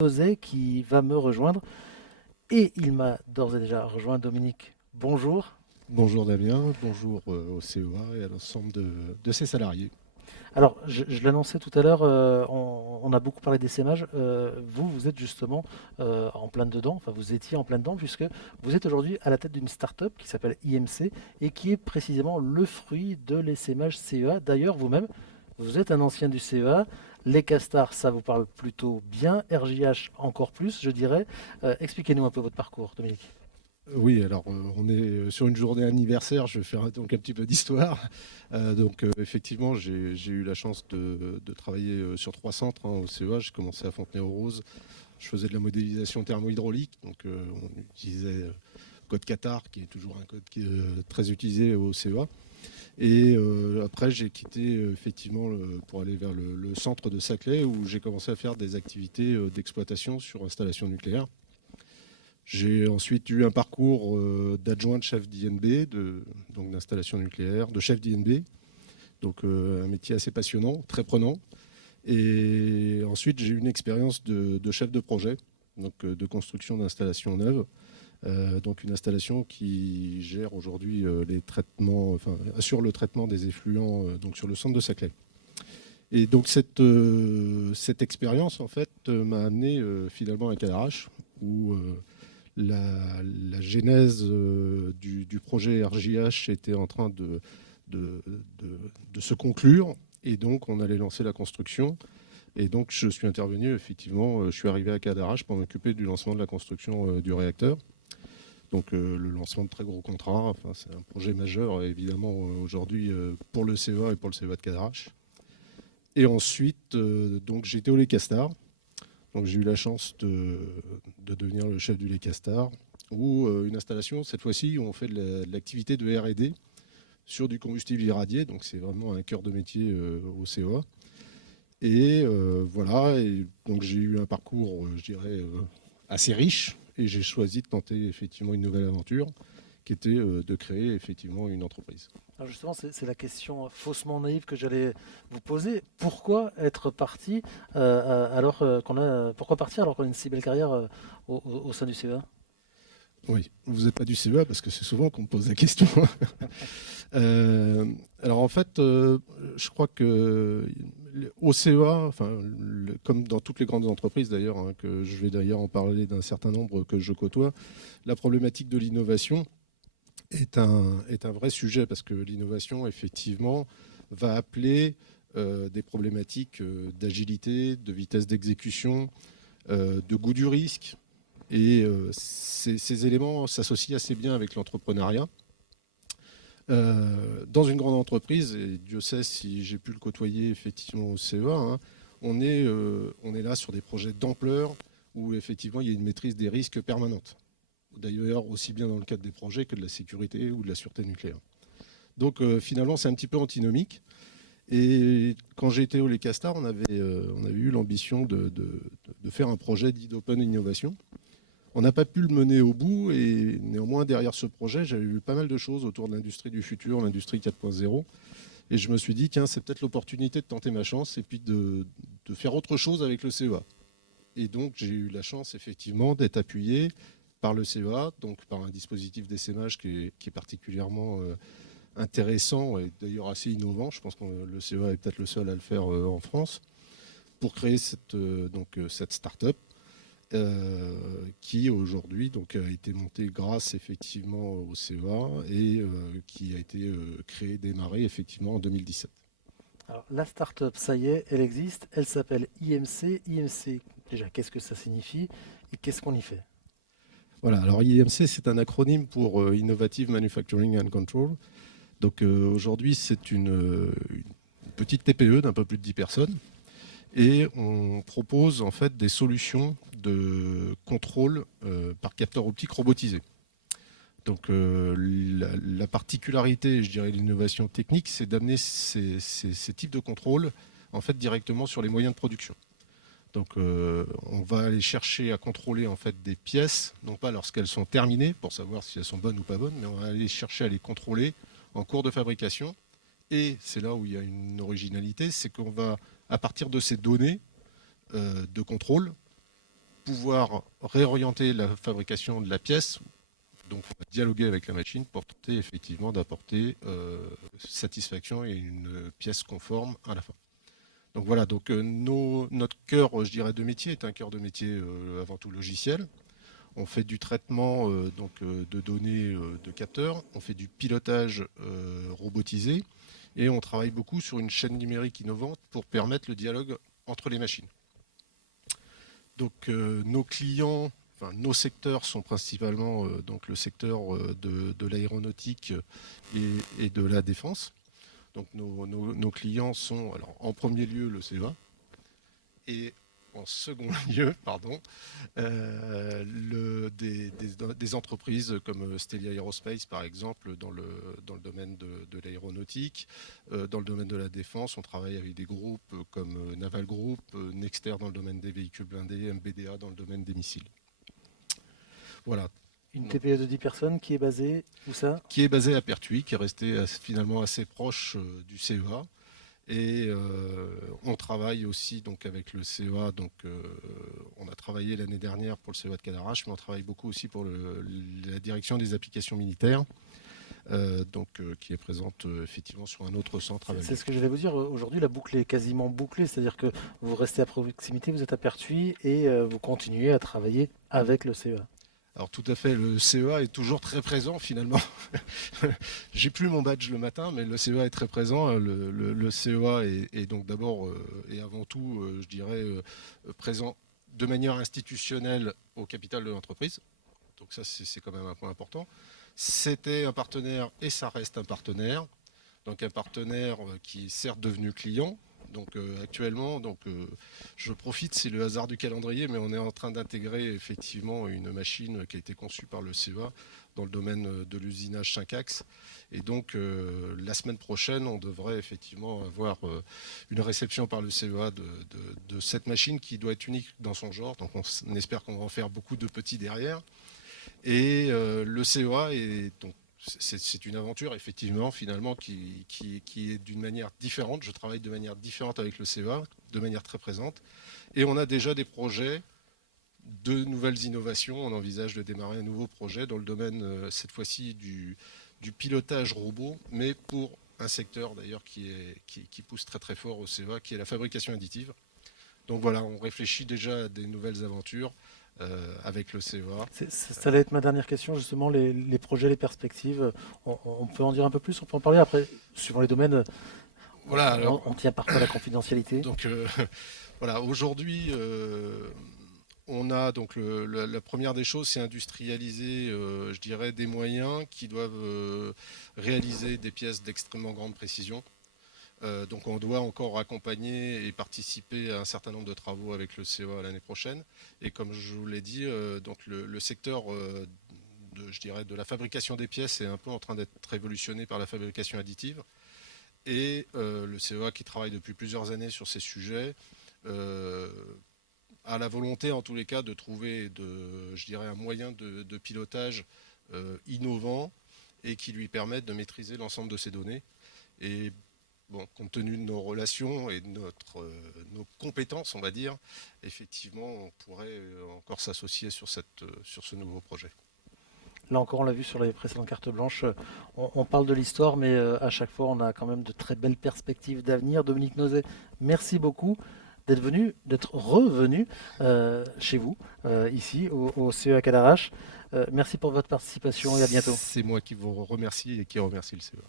José qui va me rejoindre et il m'a d'ores et déjà rejoint. Dominique, bonjour. Bonjour Damien, bonjour au CEA et à l'ensemble de ses salariés. Alors, je l'annonçais tout à l'heure, on a beaucoup parlé d'essaimage. Vous êtes justement en plein dedans, enfin vous étiez en plein dedans, puisque vous êtes aujourd'hui à la tête d'une start-up qui s'appelle IMC et qui est précisément le fruit de l'essaimage CEA. D'ailleurs, vous-même, vous êtes un ancien du CEA. Les castars, ça vous parle plutôt bien. RJH, encore plus, je dirais. Expliquez-nous un peu votre parcours, Dominique. Oui, alors on est sur une journée anniversaire, je vais faire donc un petit peu d'histoire. Effectivement, j'ai eu la chance de travailler sur trois centres au CEA. J'ai commencé à Fontenay-aux-Roses, je faisais de la modélisation thermohydraulique, donc on utilisait code Qatar, qui est toujours un code qui est très utilisé au CEA. Et après, j'ai quitté effectivement pour aller vers le centre de Saclay où j'ai commencé à faire des activités d'exploitation sur installation nucléaire. J'ai ensuite eu un parcours d'adjoint de chef d'INB, donc d'installation nucléaire, de chef d'INB, donc un métier assez passionnant, très prenant. Et ensuite, j'ai eu une expérience de chef de projet, donc de construction d'installations neuves. Donc une installation qui gère aujourd'hui les traitements, enfin assure le traitement des effluents donc sur le centre de Saclay. Et donc cette expérience en fait m'a amené finalement à Cadarache où la genèse du projet RJH était en train de, de se conclure et donc on allait lancer la construction. Et donc je suis intervenu effectivement, je suis arrivé à Cadarache pour m'occuper du lancement de la construction du réacteur. Donc le lancement de très gros contrats, enfin, c'est un projet majeur évidemment aujourd'hui pour le CEA et pour le CEA de Cadarache. Et ensuite, donc j'étais au Les Castars. Donc j'ai eu la chance de devenir le chef du Les Castars, où une installation, cette fois-ci, où on fait de l'activité de R&D sur du combustible irradié. Donc c'est vraiment un cœur de métier au CEA. Et voilà, et donc j'ai eu un parcours, je dirais, assez riche, et j'ai choisi de tenter effectivement une nouvelle aventure, qui était de créer effectivement une entreprise. Alors justement, c'est la question faussement naïve que j'allais vous poser. Pourquoi être parti alors pourquoi partir alors qu'on a une si belle carrière au sein du CEA? Oui, vous n'êtes pas du CEA parce que c'est souvent qu'on me pose la question. Euh, alors en fait, je crois que au CEA, enfin, comme dans toutes les grandes entreprises d'ailleurs, hein, que je vais d'ailleurs en parler d'un certain nombre que je côtoie, la problématique de l'innovation est un vrai sujet parce que l'innovation, effectivement, va appeler des problématiques d'agilité, de vitesse d'exécution, de goût du risque. Et ces éléments s'associent assez bien avec l'entrepreneuriat. Dans une grande entreprise, et Dieu sait si j'ai pu le côtoyer effectivement au CEA, hein, on est là sur des projets d'ampleur où effectivement il y a une maîtrise des risques permanente. D'ailleurs, aussi bien dans le cadre des projets que de la sécurité ou de la sûreté nucléaire. Donc finalement, c'est un petit peu antinomique. Et quand j'étais au Les Castars, on avait eu l'ambition de faire un projet dit d'open innovation. On n'a pas pu le mener au bout et néanmoins derrière ce projet, j'avais vu pas mal de choses autour de l'industrie du futur, l'industrie 4.0. Et je me suis dit, tiens, c'est peut-être l'opportunité de tenter ma chance et puis de faire autre chose avec le CEA. Et donc j'ai eu la chance effectivement d'être appuyé par le CEA, donc par un dispositif d'essaimage qui est particulièrement intéressant et d'ailleurs assez innovant. Je pense que le CEA est peut-être le seul à le faire en France pour créer cette start-up qui aujourd'hui donc a été montée grâce effectivement au CEA et qui a été créée, démarrée effectivement en 2017. Alors la start-up, ça y est, elle existe, elle s'appelle IMC. IMC, déjà, qu'est-ce que ça signifie et qu'est-ce qu'on y fait? Voilà, alors IMC c'est un acronyme pour Innovative Manufacturing and Control. Donc aujourd'hui c'est une petite TPE d'un peu plus de 10 personnes et on propose en fait des solutions de contrôle par capteur optique robotisé. Donc la particularité, je dirais, de l'innovation technique, c'est d'amener ces types de contrôles en fait directement sur les moyens de production. Donc on va aller chercher à contrôler en fait des pièces, non pas lorsqu'elles sont terminées pour savoir si elles sont bonnes ou pas bonnes, mais on va aller chercher à les contrôler en cours de fabrication. Et c'est là où il y a une originalité, c'est qu'on va à partir de ces données de contrôle pouvoir réorienter la fabrication de la pièce. Donc, on va dialoguer avec la machine pour tenter effectivement d'apporter satisfaction et une pièce conforme à la fin. Donc voilà, donc notre cœur, je dirais, de métier est un cœur de métier avant tout logiciel. On fait du traitement de données de capteurs, on fait du pilotage robotisé et on travaille beaucoup sur une chaîne numérique innovante pour permettre le dialogue entre les machines. Donc nos clients, enfin nos secteurs sont principalement donc le secteur de l'aéronautique et de la défense. Donc nos clients sont alors en premier lieu le CEA et en second lieu, pardon, des entreprises comme Stelia Aerospace, par exemple, dans le domaine de l'aéronautique. Dans le domaine de la défense, on travaille avec des groupes comme Naval Group, Nexter dans le domaine des véhicules blindés, MBDA dans le domaine des missiles. Voilà. Une TPE de 10 personnes qui est basée où ça? Qui est basée à Pertuis, qui est resté finalement assez proche du CEA. Et on travaille aussi donc avec le CEA. Donc, on a travaillé l'année dernière pour le CEA de Cadarache, mais on travaille beaucoup aussi pour la direction des applications militaires, qui est présente effectivement sur un autre centre à Valdieu. C'est ce que je vais vous dire. Aujourd'hui, la boucle est quasiment bouclée, c'est-à-dire que vous restez à proximité, vous êtes à Pertuis et vous continuez à travailler avec le CEA. Alors tout à fait, le CEA est toujours très présent finalement. J'ai plus mon badge le matin, mais le CEA est très présent. Le CEA est donc d'abord et avant tout, je dirais, présent de manière institutionnelle au capital de l'entreprise. Donc ça, c'est quand même un point important. C'était un partenaire et ça reste un partenaire. Donc un partenaire qui est certes devenu client. Donc actuellement, je profite, c'est le hasard du calendrier, mais on est en train d'intégrer effectivement une machine qui a été conçue par le CEA dans le domaine de l'usinage 5-axes. Et donc la semaine prochaine, on devrait effectivement avoir une réception par le CEA de cette machine qui doit être unique dans son genre. Donc on espère qu'on va en faire beaucoup de petits derrière. Et le CEA est donc c'est une aventure, effectivement, finalement, qui est d'une manière différente. Je travaille de manière différente avec le CEA, de manière très présente. Et on a déjà des projets de nouvelles innovations. On envisage de démarrer un nouveau projet dans le domaine, cette fois-ci, du pilotage robot, mais pour un secteur, d'ailleurs, qui pousse très très fort au CEA, qui est la fabrication additive. Donc voilà, on réfléchit déjà à des nouvelles aventures. Avec le CEA. Ça va être ma dernière question, justement, les projets, les perspectives. On peut en dire un peu plus, on peut en parler après, suivant les domaines. Voilà, alors, on tient parfois la confidentialité. Donc voilà, aujourd'hui, on a donc la première des choses, c'est industrialiser, je dirais, des moyens qui doivent réaliser des pièces d'extrêmement grande précision. Donc on doit encore accompagner et participer à un certain nombre de travaux avec le CEA l'année prochaine. Et comme je vous l'ai dit, donc le secteur je dirais, de la fabrication des pièces est un peu en train d'être révolutionné par la fabrication additive. Et le CEA qui travaille depuis plusieurs années sur ces sujets a la volonté en tous les cas de trouver je dirais, un moyen de pilotage innovant et qui lui permette de maîtriser l'ensemble de ces données. Et bon, compte tenu de nos relations et de nos compétences, on va dire, effectivement, on pourrait encore s'associer sur ce nouveau projet. Là encore, on l'a vu sur les précédentes cartes blanches, on parle de l'histoire, mais à chaque fois, on a quand même de très belles perspectives d'avenir. Dominique Nozet, merci beaucoup d'être revenu chez vous, ici, au CEA Cadarache. Merci pour votre participation et à bientôt. C'est moi qui vous remercie et qui remercie le CEA.